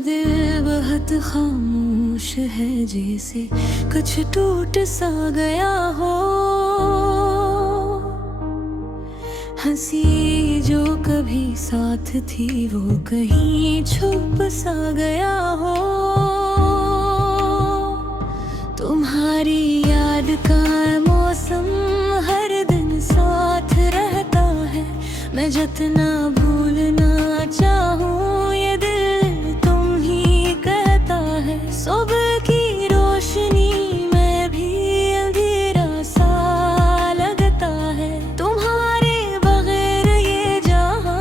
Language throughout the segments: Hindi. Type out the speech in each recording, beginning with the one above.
दिल बहुत खामोश है, जैसे कुछ टूट सा गया हो। हंसी जो कभी साथ थी वो कहीं छुप सा गया हो। तुम्हारी याद का मौसम हर दिन साथ रहता है। मैं जितना भूलना चाहूँ ये दिल तुम ही कहता है। सुबह की रोशनी में भी अंधेरा सा लगता है। तुम्हारे बगैर ये जहां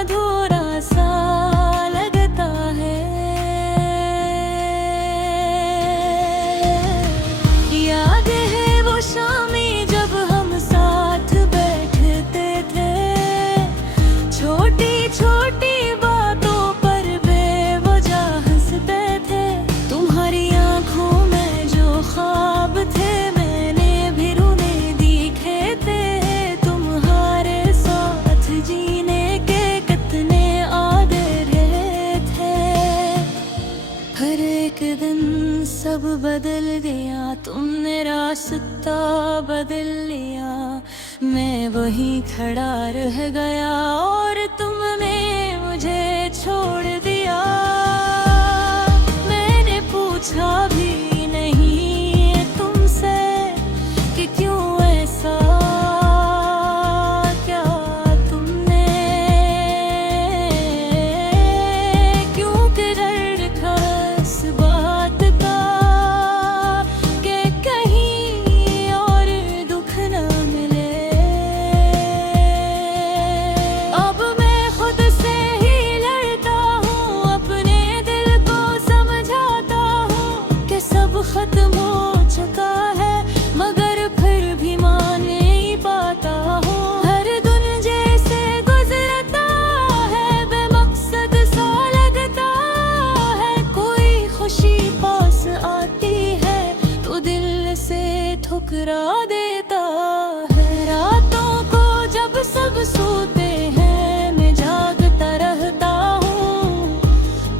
अधूरा सा लगता है। याद है वो शामें जब हम साथ बैठते थे, छोटी छोटी बातों पर बेवजह हंसते थे। तुम्हारी आंखों में जो ख्वाब थे मैंने भी उन्हें देखे थे। तुम्हारे साथ जीने के कितने आदे थे। हर एक दिन सब बदल गया, तुमने रास्ता बदल लिया। मैं वहीं खड़ा रह गया और तुमने मुझे छोड़ दिया। मैंने पूछा भी नहीं तुमसे कि क्यों ऐसा, क्या तुमने क्यों डर रखा इस बात का कि कहीं और दुख न मिले। अब मैं खुद से ही लड़ता हूँ, अपने दिल को समझाता हूँ कि सब खत्म हो चुका है, मगर फिर भी मान नहीं पाता हूँ। हर दिन जैसे गुजरता है बेमकसद सा लगता है। कोई खुशी पास आती है तो दिल से ठुकरा देता है। रातों को जब सब सोते हैं मैं जागता रहता हूँ।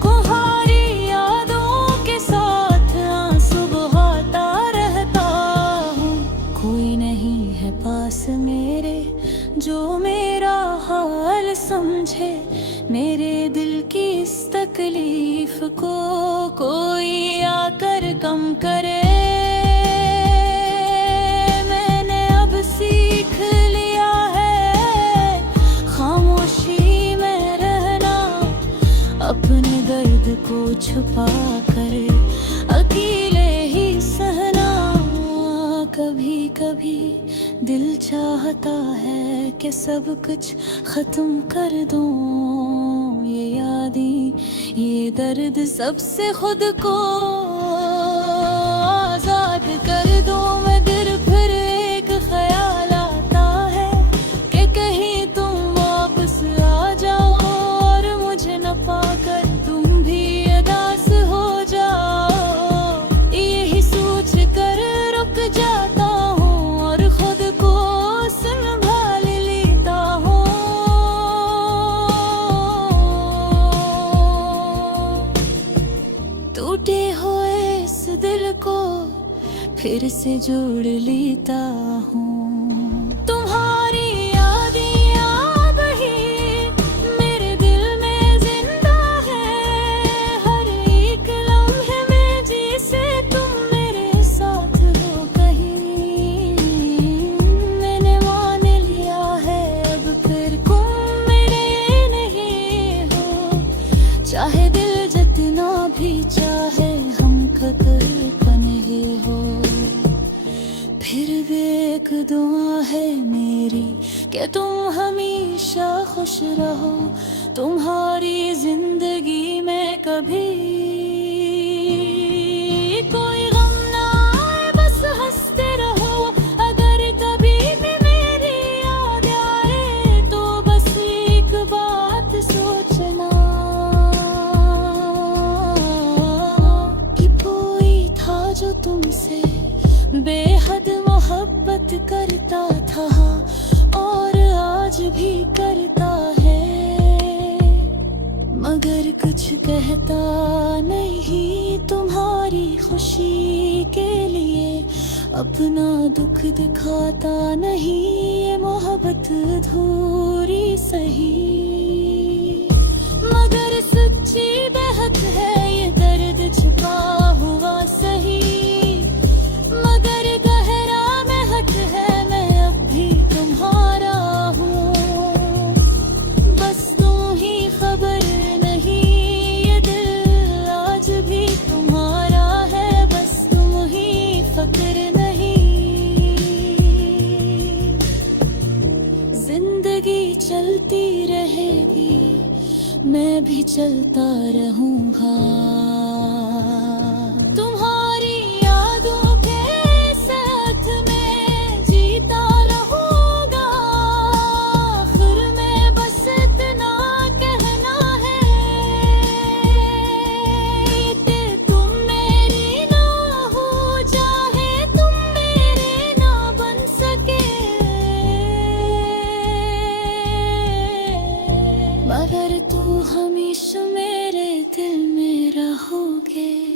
तुम्हारी यादों के साथ आंसू बहाता रहता हूँ। कोई नहीं है पास मेरे जो मेरा हाल समझे, मेरे दिल की इस तकलीफ को कोई आकर कम करे। मैंने अब सीख लिया है खामोशी में रहना, अपने दर्द को छुपा कर अकेले ही सहना। कभी कभी दिल चाहता है कि सब कुछ खत्म कर दूं, ये यादें ये दर्द सबसे खुद को आजाद कर दूं। मगर फिर एक ख्याल आता है कि कहीं तुम वापस आ जाओ और मुझे न पाकर तुम भी उदास हो जाओ। यही सोच कर रुक जाता हूँ और खुद को संभाल लेता हूँ। टूटे हुए इस दिल को फिर से जोड़ लेता हूँ। तुम्हारी यादें अब ही मेरे दिल में जिंदा है। हर एक लम्हे में जैसे तुम मेरे साथ हो कहीं। मैंने मान लिया है अब फिर तुम मेरे नहीं हो। चाहे दिल जितना भी चाहे हम कतर बने हो। फिर भी एक दुआ है मेरी कि तुम हमेशा खुश रहो। तुम्हारी जिंदगी में कभी कोई गम ना आए, बस हंसते रहो। अगर कभी भी मेरी याद आए तो बस एक बात सोचना कि कोई था जो तुमसे बेहद मोहब्बत करता था और आज भी करता है। मगर कुछ कहता नहीं तुम्हारी खुशी के लिए, अपना दुख दिखाता नहीं, ये मोहब्बत अधूरी सही। मगर सच्ची बहक है ये दर्द छिपा हुआ सही, मगर गहरा महक है मैं अब भी तुम्हारा हूँ। बस तुम ही खबर नहीं ये दिल आज भी तुम्हारा है, बस तुम ही फक्र नहीं। जिंदगी चलती रहेगी, मैं भी चलता रहूँगा, तुम्हारी यादों के साथ मैं जीता रहूँगा। आखिर में बस इतना कहना है कि तुम मेरी ना हो, चाहे तुम मेरे ना बन सके, मगर तू हमेशा मेरे दिल में रहोगे।